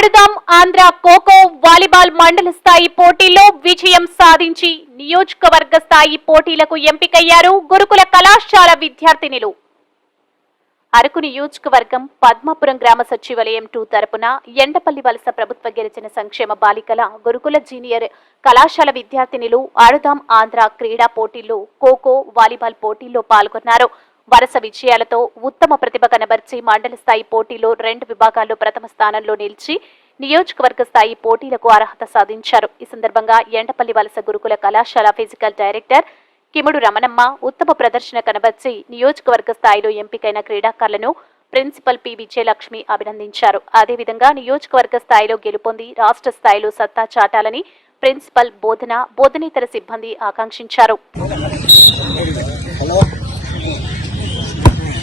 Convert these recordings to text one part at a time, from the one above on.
ఆడుదాం. Andhra kho kho volleyball మండల స్థాయి పోటీల్లో విజయం సాధించి నియోజకవర్గ స్థాయి పోటీలకు ఎంపికయ్యారు గురుకుల కళాశాల విద్యార్థినిలు. అరకు నియోజకవర్గం పద్మాపురం గ్రామ సచివాలయం టూ తరపున ఎండపల్లి వలస ప్రభుత్వ గిరిజన సంక్షేమ బాలికల గురుకుల జూనియర్ కళాశాల విద్యార్థినిలు ఆడుదాం. ఆంధ్ర క్రీడా పోటీల్లో ఖోఖో వాలీబాల్ పోటీల్లో పాల్గొన్నారు. వరుస విజయాలతో ఉత్తమ ప్రతిభ కనబర్చి మండల స్థాయి పోటీలో రెండు విభాగాల్లో ప్రథమ స్థానంలో నిలిచి నియోజకవర్గ స్థాయి పోటీలకు అర్హత సాధించారు. ఈ సందర్భంగా ఎండపల్లి వలస గురుకుల కళాశాల ఫిజికల్ డైరెక్టర్ కిముడు రమణమ్మ ఉత్తమ ప్రదర్శన కనబర్చి నియోజకవర్గ స్థాయిలో ఎంపికైన క్రీడాకారులను ప్రిన్సిపల్ పి. విజయలక్ష్మి అభినందించారు. అదేవిధంగా నియోజకవర్గ స్థాయిలో గెలుపొంది రాష్ట్ర స్థాయిలో సత్తా చాటాలని ప్రిన్సిపల్ బోధన బోధనేతర సిబ్బంది ఆకాంక్షించారు.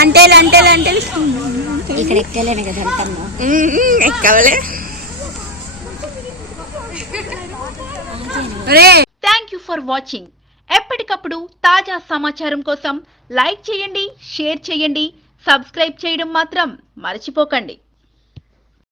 అంటే అంటే అంటే ఇక్కడ ఎక్కలేను కదా ఎక్కవలే థ్యాంక్ యూ ఫర్ వాచింగ్ ఎప్పటికప్పుడు తాజా సమాచారం కోసం లైక్ చేయండి షేర్ చేయండి సబ్స్క్రైబ్ చేయడం మాత్రం మర్చిపోకండి.